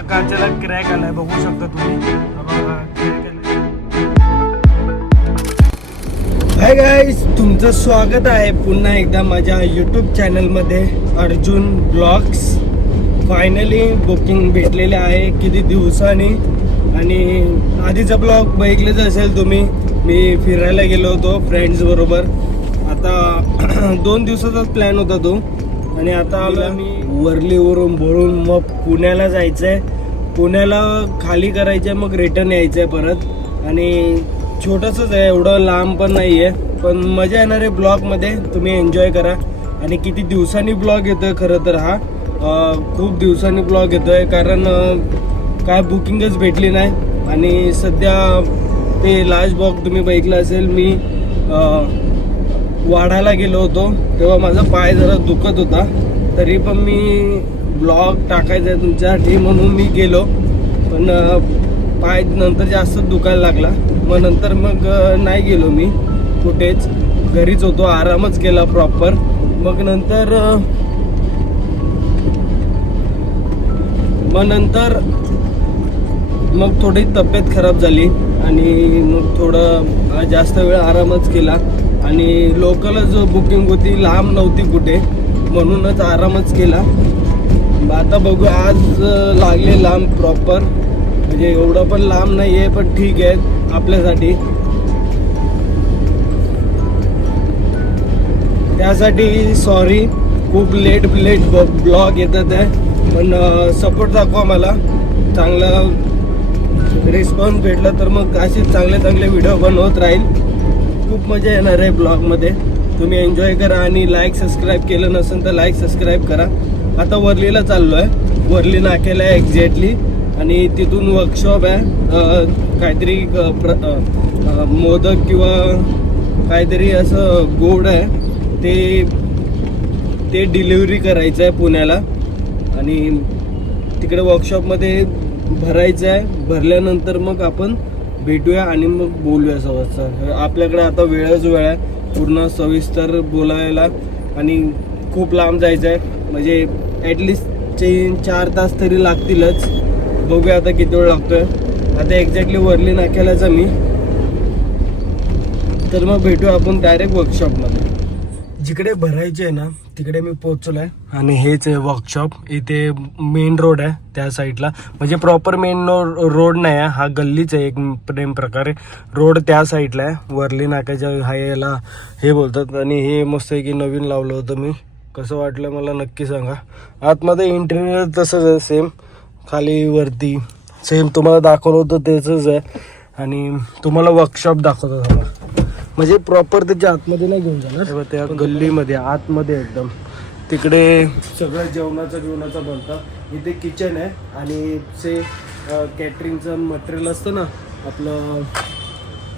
काचेला crack आलाय, बघू शकता तुम्ही. हाय गाईस, तुमचं स्वागत आहे पुन्हा एकदा माझ्या यूट्यूब चॅनलमध्ये अर्जुन ब्लॉग्स. फायनली बुकिंग भेटलेले आहे किती दिवसांनी. आणि आधीचा ब्लॉग बघितलेच असेल तुम्ही, मी फिरायला गेलो होतो फ्रेंड्स बरोबर. आता 2 दिवसाचाच प्लॅन होता तो. आणि आता आलो मी वरलीवरून बोलून मग पुण्याला जायचं आहे. पुण्याला खाली करायचं आहे, मग रिटर्न यायचं आहे परत. आणि छोटंसंच आहे, एवढं लांब पण नाही आहे, पण मजा येणार आहे ब्लॉगमध्ये. तुम्ही एन्जॉय करा. आणि किती दिवसांनी ब्लॉग येतोय खरं तर हा, खूप दिवसांनी ब्लॉग येतोय, कारण काय बुकिंगच भेटली नाही. आणि सध्या ते लास्ट ब्लॉग तुम्ही बघितलं असेल, मी वाढायला गेलो होतो तेव्हा माझा पाय जरा दुखत होता. तरी पण मी ब्लॉग टाकायचा आहे तुमच्यासाठी म्हणून मी गेलो, पण पाय नंतर जास्त दुखायला लागला. मग नाही गेलो मी कुठेच, घरीच होतो, आरामच केला प्रॉपर. मग नंतर थोडी तब्येत खराब झाली आणि मग थोडं जास्त वेळ आरामच केला. आणि लोकलच बुकिंग होती, लांब नव्हती कुठे, म्हणूनच आरामच केला. आता बघू, आज लागले लांब प्रॉपर, म्हणजे एवढं पण लांब नाही आहे, पण ठीक आहे आपल्यासाठी. त्यासाठी सॉरी, खूप लेट ब्लॉग येतात आहे, पण सपोर्ट दाखवा मला. चांगला रिस्पॉन्स भेटला तर मग असेच चांगले व्हिडिओ बनवत राहील. खूप मजा येणार आहे ब्लॉगमध्ये. तुम्ही एन्जॉय करा आणि लाईक सबस्क्राईब केलं नसेल तर लाईक सबस्क्राईब करा. आता वर्लीला चाललो आहे, वर्ली नाक्याला आहे एक्झॅक्टली. आणि तिथून वर्कशॉप आहे, काहीतरी मोदक किंवा काहीतरी असं गोड आहे, ते डिलिव्हरी करायचं आहे पुण्याला. आणि तिकडे वर्कशॉपमध्ये भरायचं आहे. भरल्यानंतर मग आपण भेटूया आणि मग बोलूया सविस्तर. आपल्याकडे आता वेळ आहे पूर्ण सविस्तर बोलायला. आणि खूप लांब जायचं आहे, म्हणजे ॲटलिस्ट 4 तास तरी लागतीलच. बघूया आता किती वेळ लागतोय. आता एक्झॅक्टली वर्ली नाक्यालाच मी, तर मग भेटूया आपण डायरेक्ट वर्कशॉपमध्ये. जिकडे भरायचे आहे ना तिकडे मी पोहोचलो आहे. आणि हेच आहे वर्कशॉप. इथे मेन रोड आहे त्या साईडला, म्हणजे प्रॉपर मेन रोड नाही आहे, हा गल्लीच आहे एक प्रेम प्रकारे. रोड त्या साईडला आहे, वर्ली नाक्याच्या याला हे बोलतात. आणि हे मस्त आहे की नवीन लावलं होतं मी. कसं वाटलं मला नक्की सांगा. आतमध्ये इंटेरियर तसंच आहे, सेम खाली वरती सेम तुम्हाला दाखवलं होतं तेच आहे. आणि तुम्हाला वर्कशॉप दाखवतो मला, म्हणजे प्रॉपर त्याच्या आतमध्ये नाही घेऊन जाणार, त्या गल्लीमध्ये आतमध्ये एकदम. तिकडे सगळं जेवणाचं बनतं. इथे किचन आहे आणि कॅटरिंगचं मटेरियल असतं ना आपलं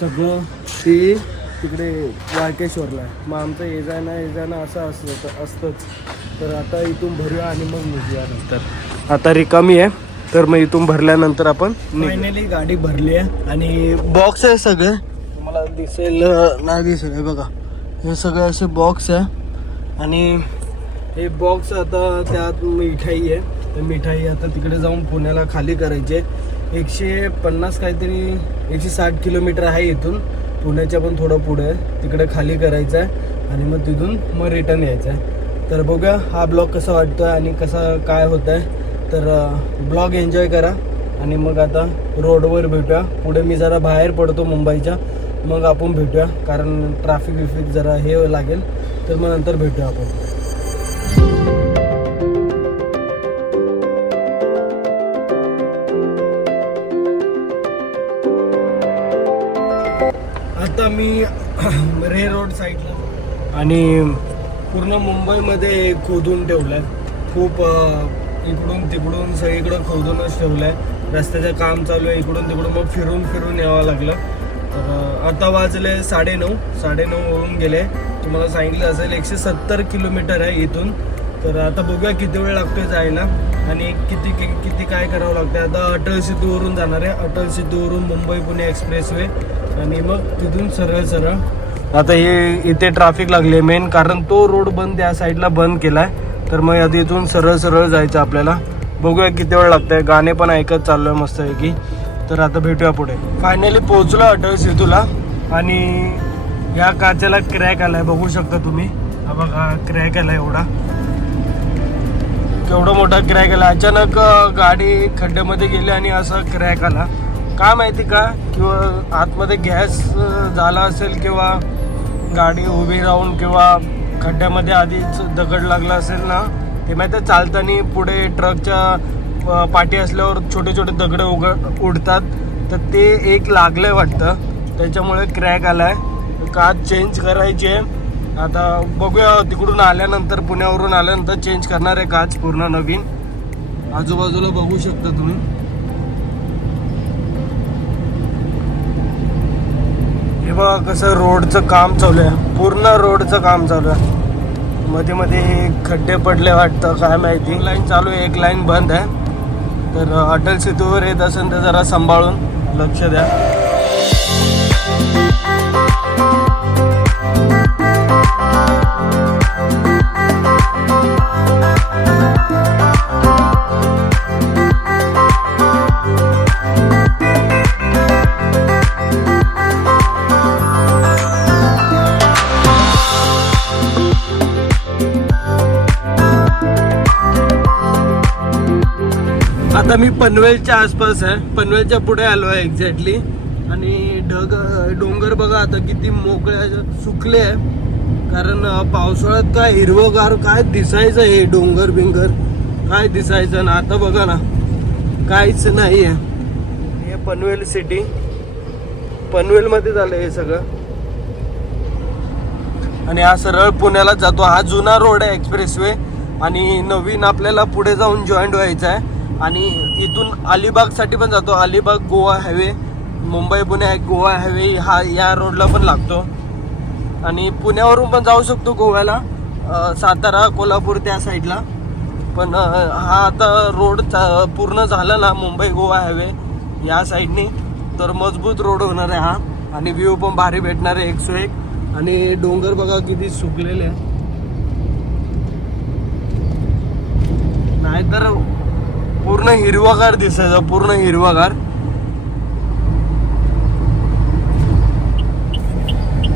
सगळं, ते तिकडे वाळकेश्वरला आहे. मग आमचं ये जाणं असं असतंच. तर आता इथून भरूया आणि मग निघूया नंतर. आता रिकामी आहे, तर मग इथून भरल्यानंतर आपण फायनली गाडी भरली आहे. आणि बॉक्स आहे सगळे, तुम्हाला दिसेल नाही दिसेल, हे बघा हे सगळे असे बॉक्स आहे. आणि हे बॉक्स आता त्यात मिठाई आहे, तर मिठाई आता तिकडे जाऊन पुण्याला खाली करायची आहे. 150 काहीतरी 160 किलोमीटर आहे इथून, पुण्याच्या पण थोडं पुढे आहे, तिकडे खाली करायचं आहे. आणि मग तिथून मग रिटर्न यायचं आहे. तर बघूया हा ब्लॉग कसा वाटतोय आणि कसा काय होत आहे. तर ब्लॉग एन्जॉय करा. आणि मग आता रोडवर भेटूया. पुढे मी जरा बाहेर पडतो मुंबईच्या, मग आपण भेटूया, कारण ट्रॅफिक जरा हे लागेल. तर मग नंतर भेटूया आपण. आता मी रे रोड साईडला, आणि पूर्ण मुंबईमध्ये खोदून ठेवलं आहे. खूप इकडून तिकडून सगळीकडं खोदूनच ठेवलं आहे. रस्त्याचं काम चालू आहे, इकडून तिकडून मग फिरून यावं लागलं. तर आता वाजले 9:30 होऊन गेले. तुम्हाला सांगितलं असेल 170 किलोमीटर आहे इथून. तर आता बघूया किती वेळ लागतोय जायला आणि किती काय करावं लागतं. आता अटल सेतूवरून जाणार आहे, अटल सेतूवरून मुंबई पुणे एक्सप्रेसवे, आणि मग तिथून सरळ. आता हे इथे ट्रॅफिक लागले मेन, कारण तो रोड बंद त्या साईडला बंद केलाय. तर मग आता इथून सरळ जायचं आपल्याला. बघूया किती वेळ लागतंय. गाणे पण ऐकत चाललोय मस्तपैकी. तर आता भेटूया पुढे. फायनली पोहोचलो अटल सेतूला आणि या काचेला क्रॅक आलाय, बघू शकता तुम्ही. हा बघा क्रॅक आलाय, एवढा केवढा मोठा क्रॅक आला. अचानक गाडी खड्ड्यामध्ये गेली आणि असा क्रॅक आला. काय माहिती का, किंवा आतमध्ये गॅस झाला असेल किंवा गाडी उभी राहून किंवा खड्ड्यामध्ये आधीच दगड लागला असेल ना. ते माहिती आहे, चालताना पुढे ट्रकच्या पाठी असल्यावर छोटे छोटे दगड उडतात, तर ते एक लागलंय वाटतं, त्याच्यामुळे क्रॅक आलाय. काच चेंज करायची आहे. आता बघूया, तिकडून आल्यानंतर पुण्यावरून आल्यानंतर चेंज करणार आहे काच पूर्ण नवीन. आजूबाजूला बघू शकता तुम्ही. हे बघा कसं रोडचं काम चालू आहे, पूर्ण रोडचं काम चालू आहे. मध्ये मध्ये खड्डे पडले वाटतं, काय माहिती. लाईन चालू आहे, एक लाईन बंद आहे. तर अटल सेतूवर येत असेल तर जरा सांभाळून लक्ष द्या. आता मी पनवेलच्या आसपास आहे, पनवेलच्या पुढे आलो आहे एक्झॅक्टली. आणि डोंगर बघा आता किती मोकळे सुकले आहे, कारण पावसाळ्यात काय हिरवगार काय दिसायचं, हे डोंगर बिंगर काय दिसायचं ना. आता बघा ना, काहीच नाही आहे. हे पनवेल सिटी, पनवेलमध्ये झालं हे सगळं. आणि हा सरळ पुण्याला जातो. हा जुना रोड आहे एक्सप्रेसवे, आणि नवीन आपल्याला पुढे जाऊन जॉईंट व्हायचं आहे. आणि इथून अलिबागसाठी पण जातो. अलिबाग गोवा हायवे, मुंबई पुणे गोवा हायवे हा या रोडला पण लागतो. आणि पुण्यावरून पण जाऊ शकतो गोव्याला, सातारा कोल्हापूर त्या साईडला. पण हा आता रोड पूर्ण झाला ना मुंबई गोवा हायवे या साईडनी, तर मजबूत रोड होणार आहे हा. आणि व्ह्यू पण भारी भेटणार आहे 101. आणि डोंगर बघा किती सुकलेले आहे, नाहीतर पूर्ण हिरवागार दिसायचं, पूर्ण हिरवागार.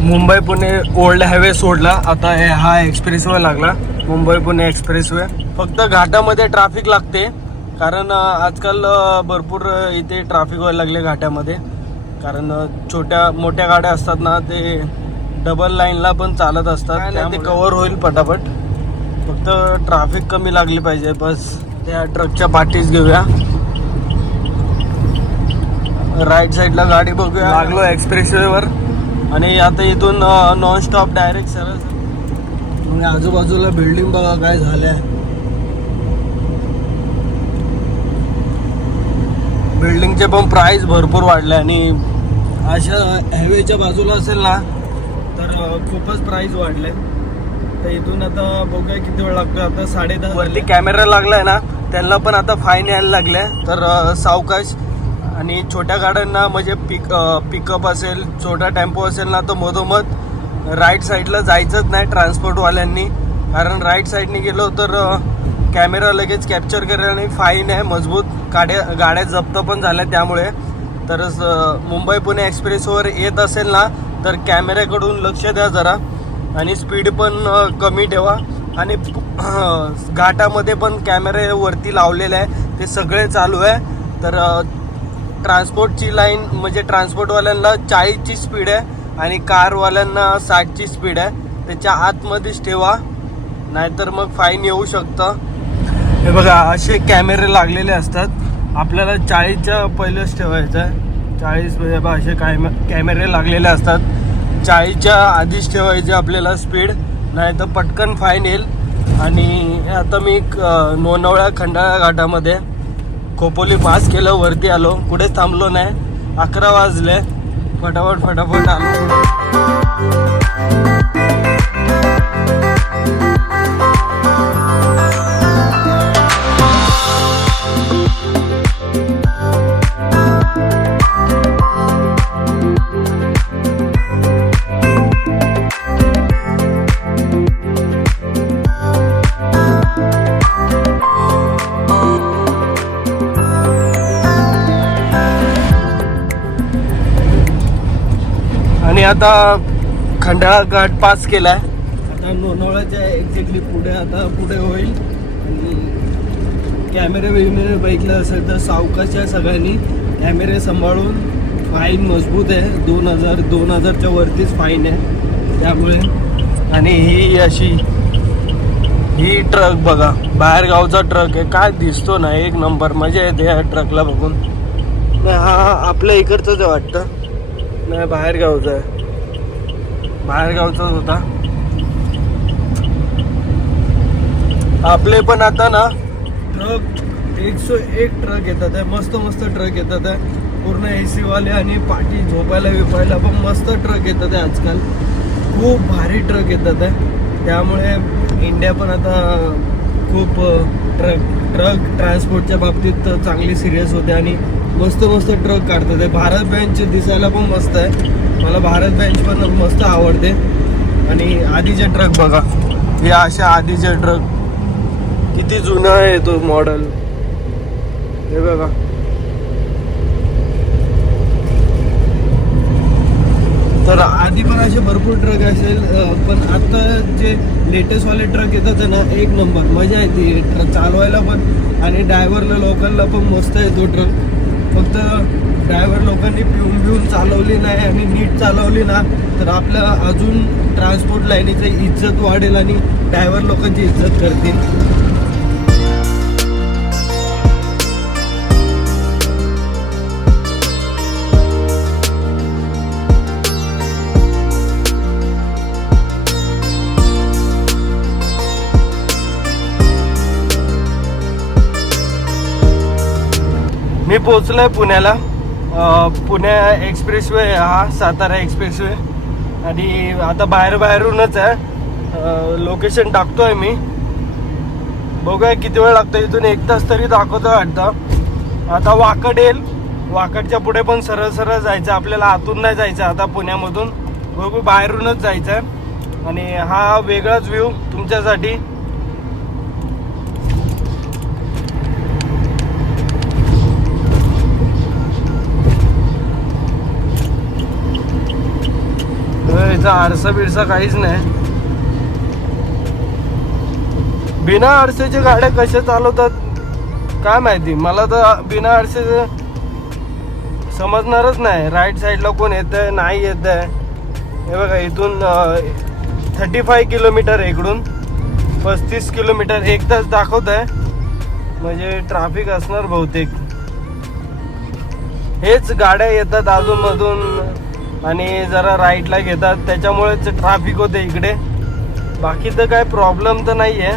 मुंबई पुणे ओल्ड हायवे सोडला, आता हा एक्सप्रेसवे लागला, मुंबई पुणे एक्सप्रेसवे. फक्त घाटामध्ये ट्रॅफिक लागते, कारण आजकाल भरपूर इथे ट्रॅफिक व्हायला लागले घाटामध्ये. कारण छोट्या मोठ्या गाड्या असतात ना, ते डबल लाईनला पण चालत असतात, ते कव्हर होईल पटापट. फक्त ट्रॅफिक कमी लागली पाहिजे बस. त्या ट्रकच्या पाठीच घेऊया, राईट साईडला गाडी बघूया. लागलो एक्सप्रेसवेवर आणि आता इथून नॉन स्टॉप डायरेक्ट सरळ. आजूबाजूला बिल्डिंग बघा काय झाल्या, बिल्डिंगचे पण प्राइस भरपूर वाढले. आणि अशा हायवेच्या बाजूला असेल ना तर खूपच प्राइस वाढले. तर इथून आता बघूया किती वेळ लागतो. आता 10:30 वरती कॅमेरा लागलाय ना, त्यांना पण आता फाईन यायला लागले. तर सावकाश. आणि छोट्या गाड्यांना म्हणजे पिकअप असेल, छोटा टेम्पो असेल ना, तर मधोमध राईट साईडला जायचंच नाही ट्रान्सपोर्टवाल्यांनी. कारण राईट साईडने गेलो तर कॅमेरा लगेच कॅप्चर करेल आणि फाईन आहे मजबूत. गाड्या जप्त पण झाल्या त्यामुळे. तर मुंबई पुणे एक्सप्रेसवर येत असेल ना तर कॅमेऱ्याकडून लक्ष द्या जरा, आणि स्पीड पण कमी ठेवा. आणि घाटामध्ये पण कॅमेरे वरती लावलेले आहे, ते सगळे चालू आहे. तर ट्रान्सपोर्टची लाईन म्हणजे ट्रान्सपोर्टवाल्यांना 40ची स्पीड आहे आणि कारवाल्यांना 60ची स्पीड आहे. त्याच्या आतमध्येच ठेवा, नाहीतर मग फाईन येऊ शकतं. हे बघा असे कॅमेरे लागलेले असतात, आपल्याला 40च्या पहिलेच ठेवायचं आहे. 40 म्हणजे असे कॅमेरे लागलेले असतात, 40च्या आधीच ठेवायचे आपल्याला स्पीड, नाही तर पटकन फाईन येईल. आणि आता मी लोणावळा खंडाळा घाटामध्ये खोपोली पास केलं, वरती आलो, कुठेच थांबलो नाही. 11 वाजले, फटाफट आलो. आणि आता खंडाळा घाट पास केलाय. आता लोणावळ्याच्या एक्झॅक्टली पुढे होईल. आणि कॅमेरे वगैरे बघितलं असेल तर सावकाशच्या सगळ्यांनी कॅमेरे सांभाळून. फाईन मजबूत आहे, 2000च्या वरतीच फाईन आहे त्यामुळे. आणि ही ट्रक बघा, बाहेर गावचा ट्रक आहे, काय दिसतो ना, एक नंबर मजा येते या ट्रकला बघून. हा आपल्या इकडचंच आहे वाटतं, नाही बाहेर गावचा आहे, बाहेर गावचाच होता. आपले पण आता ना ट्रक 101 ट्रक येतात आहे, मस्त ट्रक येतात आहे, पूर्ण AC वाले. आणि पाठी झोपायला विपायला पण मस्त ट्रक येतात आहे आजकाल, खूप भारी ट्रक येतात आहे. त्यामुळे इंडिया पण आता खूप ट्रक ट्रान्सपोर्टच्या बाबतीत चांगली सिरियस होते आणि मस्त ट्रक काढतात आहे. भारत बेंच दिसायला पण मस्त आहे, मला भारत बेंच पण मस्त आवडते. आणि आधीचे ट्रक बघा, हे अशा आधीचे ट्रक किती जुना आहे तो मॉडेल, हे बघा. तर आधी पण असे भरपूर ट्रक असेल, पण आता जे लेटेस्ट वाले ट्रक येतात ना, एक नंबर मजा येते ट्रक चालवायला पण. आणि ड्रायव्हरला लोकांना पण मस्त आहे तो ट्रक. फक्त ड्रायव्हर लोकांनी पिऊन चालवली नाही आणि नीट चालवली ना, तर आपल्या अजून ट्रान्सपोर्ट लाईनीची इज्जत वाढेल आणि ड्रायव्हर लोकांची इज्जत करतील. मी पोचलोय पुण्याला. पुण्या एक्सप्रेसवे हा सातारा एक्सप्रेसवे. आणि आता बाहेरूनच आहे, लोकेशन टाकतोय मी. बघूया किती वेळ लागतो, इथून 1 तास तरी दाखवतोय वाटतं. आता वाकड येईल, वाकडच्या पुढे पण सरळ जायचं आपल्याला, आतून नाही जायचं आता पुण्यामधून. बघू बाहेरूनच जायचं आहे. आणि हा वेगळाच व्ह्यू तुमच्यासाठी. याचा आरसा बिरसा काहीच नाही. बिना आरसेच्या गाड्या कशा चालवतात काय माहिती, मला तर बिना आरसे समजणारच नाही. राईट साईडला कोण येत आहे नाही येत आहे. हे बघा, इथून 35 किलोमीटर, इकडून 35 किलोमीटर, 1 तास दाखवत आहे. म्हणजे ट्रॅफिक असणार बहुतेक. हेच गाड्या येतात अधूनमधून आणि जरा राईटला घेतात, त्याच्यामुळेच ट्रॅफिक होते इकडे. बाकी तर काय प्रॉब्लेम तर नाही आहे.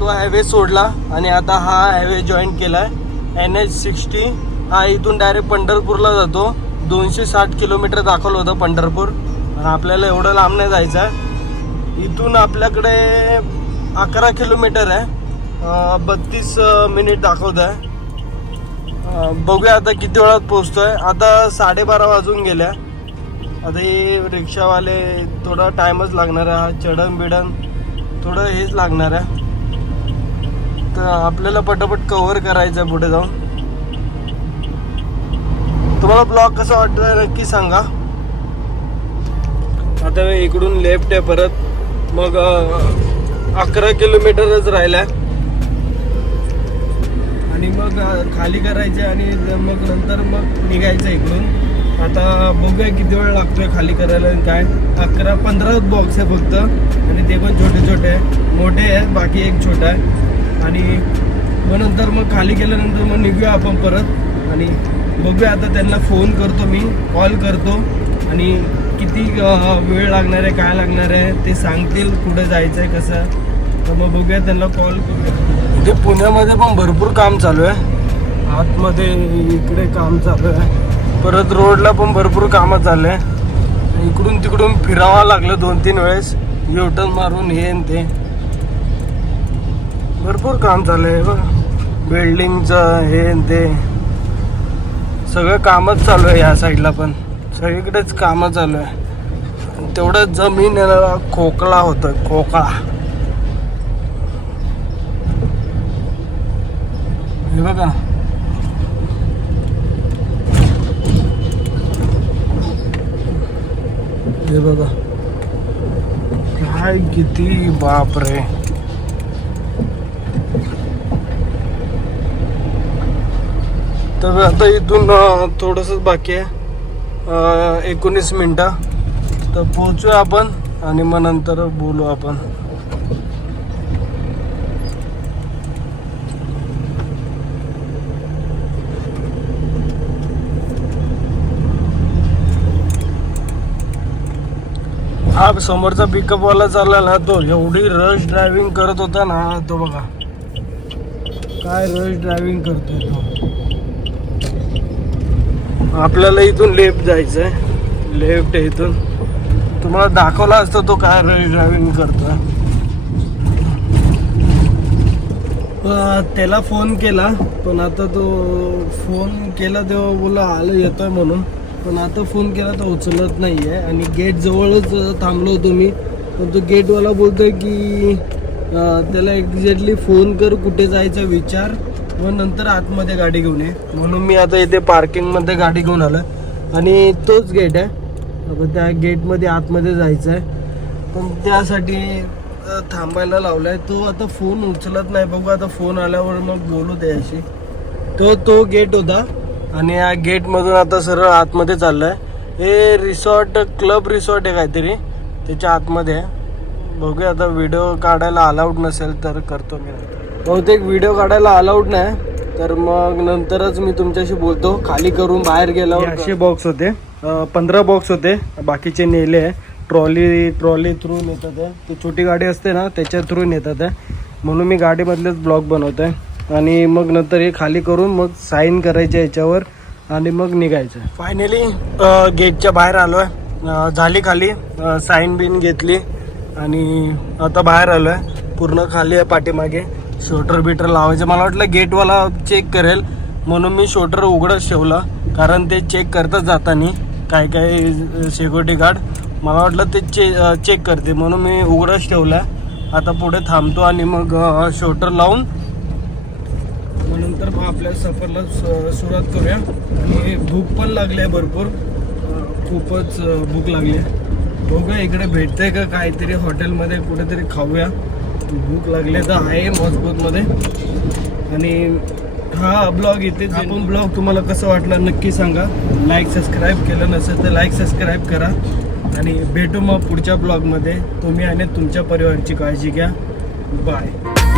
तो हायवे सोडला आणि आता हा हायवे जॉईन केलाय, NH60. हा इथून डायरेक्ट पंढरपूरला जातो. 260 किलोमीटर दाखवलं होतं पंढरपूर, आणि आपल्याला एवढं लांब नाही जायचं आहे. इथून आपल्याकडे 11 किलोमीटर आहे, 32 मिनिट दाखवत आहे. बघूया आता किती वेळात पोहोचतोय. आता 12:30 वाजून गेल्या. आता हे रिक्षावाले थोडा टाइमच लागणार आहे, चढण बिडण थोडं हेच लागणार आहे. तर आपल्याला पटापट कव्हर करायचं आहे पुढे जाऊन. तुम्हाला ब्लॉग कसा वाटतोय नक्की सांगा. आता इकडून लेफ्ट आहे परत, मग 11 किलोमीटरच राहिलाय. आणि मग खाली करायचे आणि मग नंतर मग निघायचं इकडून. आता बघूया किती वेळ लागतोय खाली करायला. काय 15 बॉक्स आहे फक्त, आणि ते पण छोटे आहे, मोठे आहे बाकी एक छोटा आहे. आणि मग नंतर मग खाली केल्यानंतर मग निघूया आपण परत. आणि बघूया आता त्यांना फोन करतो, मी कॉल करतो, आणि किती वेळ लागणार आहे काय लागणार आहे ते सांगतील, कुठे जायचं आहे कसं. तर मग बघूया त्यांना कॉल करूया. इथे पुण्यामध्ये पण भरपूर काम चालू आहे, आतमध्ये इकडे काम चालू आहे, परत रोडला पण भरपूर कामं चालू आहे. इकडून तिकडून फिरावं लागलं 2-3 वेळेस, युटर्न मारून हे ते भरपूर काम चालू आहे बघा. बिल्डिंगचं हे ते सगळं कामच चालू आहे या साईडला, पण सगळीकडेच कामं चालू आहे. तेवढं जमीन खोकला होतं, खोकला. हे बघा, हे बघा काय किती, बापरे. तर आता इथून थोडंसंच बाकी आहे, 19 मिनटं, तर पोहोचूया आपण आणि मग नंतर बोलू आपण. हा समोरचा पिकअपवाला चालला तो एवढी रश ड्रायव्हिंग करत होता ना, तो बघा काय रश ड्रायव्हिंग करतोय तो. आपल्याला इथून लेफ्ट जायचं आहे, लेफ्ट आहे इथून. तुम्हाला दाखवला असतं तो काय रश ड्रायव्हिंग करतोय. त्याला फोन केला, पण आता तो फोन केला तेव्हा बोला आलं येतोय म्हणून, पण आता फोन केला तर उचलत नाही आहे. आणि गेट जवळच थांबलो होतो मी, पण तो गेटवाला बोलतोय की त्याला एक्झॅक्टली फोन कर, कुठे जायचा विचार, मग नंतर आतमध्ये गाडी घेऊन ये. म्हणून मी आता इथे पार्किंगमध्ये गाडी घेऊन आलो. आणि तोच गेट आहे, त्या गेटमध्ये आतमध्ये जायचं आहे, पण त्यासाठी थांबायला लावला आहे. तो आता फोन उचलत नाही, बघू आता फोन आल्यावर मग बोलू त्याशी. तो गेट होता आणि या गेटमधून आता सरळ आतमध्ये चाललं आहे. हे रिसॉर्ट, क्लब रिसॉर्ट आहे काहीतरी, त्याच्या आतमध्ये आहे. बघूया आता, व्हिडिओ काढायला अलाउड नसेल तर करतो मी. बहुतेक व्हिडिओ काढायला अलाउड नाही, तर मग नंतरच मी तुमच्याशी बोलतो. खाली करून बाहेर गेल्यावर असे बॉक्स होते, 15 बॉक्स होते, बाकीचे नेले आहे. ट्रॉली थ्रू नेतात आहे, ती छोटी गाडी असते ना त्याच्या थ्रू नेतात आहे, म्हणून मी गाडीमधलेच ब्लॉग बनवतो आहे. आणि मग नंतर हे खाली करून मग साईन करायचे याच्यावर आणि मग निघायचं. फायनली गेटच्या बाहेर आलो आहे, झाली खाली साईन बिन घेतली आणि आता बाहेर आलो आहे. पूर्ण खाली आहे पाठीमागे. शोटर बिटर लावायचं, मला वाटलं गेटवाला चेक करेल म्हणून मी शोटर उघडच ठेवला, कारण ते चेक करतात जाताना काय सिक्युरिटी गार्ड, मला वाटलं ते चेक करते म्हणून मी उघडच ठेवला. आता पुढे थांबतो आणि मग शोटर लावून नंतर आपल्या सफरला सुरुवात करूया. आणि भूक पण लागली आहे भरपूर, खूपच भूक लागली आहे. बघूया इकडे भेटतंय का काहीतरी हॉटेलमध्ये, कुठेतरी खाऊया. भूक लागली तर आहे मजबूतमध्ये. आणि हा ब्लॉग इथे आपण ब्लॉग तुम्हाला कसं वाटला नक्की सांगा. लाईक सबस्क्राईब केलं नसेल तर लाईक सबस्क्राईब करा. आणि भेटू मग पुढच्या ब्लॉगमध्ये. तुम्ही आणि तुमच्या परिवाराची काळजी घ्या. बाय.